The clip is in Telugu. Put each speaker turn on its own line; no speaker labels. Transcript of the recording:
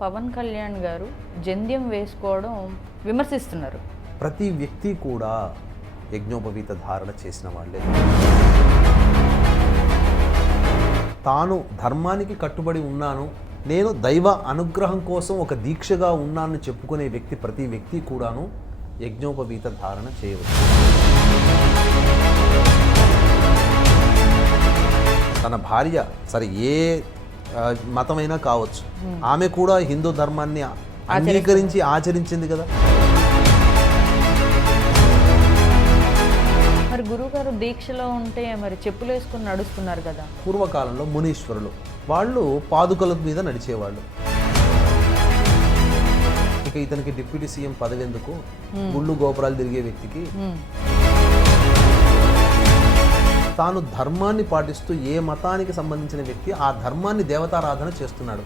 పవన్ కళ్యాణ్ గారు జంధ్యం వేసుకోవడం విమర్శిస్తున్నారు.
ప్రతి వ్యక్తి కూడా యజ్ఞోపవీత ధారణ చేసిన వాళ్ళే. తాను ధర్మానికి కట్టుబడి ఉన్నాను నేను దైవ అనుగ్రహం కోసం ఒక దీక్షగా ఉన్నానని చెప్పుకునే వ్యక్తి ప్రతి వ్యక్తి కూడాను యజ్ఞోపవీత ధారణ చేయవచ్చు. తన భార్య సరే ఏ మతమైనా కావచ్చు. ఆమె కూడా హిందూ ధర్మాన్ని అంగీకరించి ఆచరించింది కదా.
మరి గురువుగారు దీక్షలో ఉంటే మరి చెప్పులు వేసుకుని నడుస్తున్నారు కదా.
పూర్వకాలంలో మునీశ్వరులు. వాళ్ళు పాదుకల మీద నడిచేవాళ్ళు. ఇక ఇతనికి డిప్యూటీ సీఎం పదవి ఎందుకు? గుళ్ళు గోపురాలు తిరిగే వ్యక్తికి. తాను ధర్మాన్ని పాటిస్తూ ఏ మతానికి సంబంధించిన వ్యక్తి ఆ ధర్మాన్ని దేవతారాధన చేస్తున్నాడు.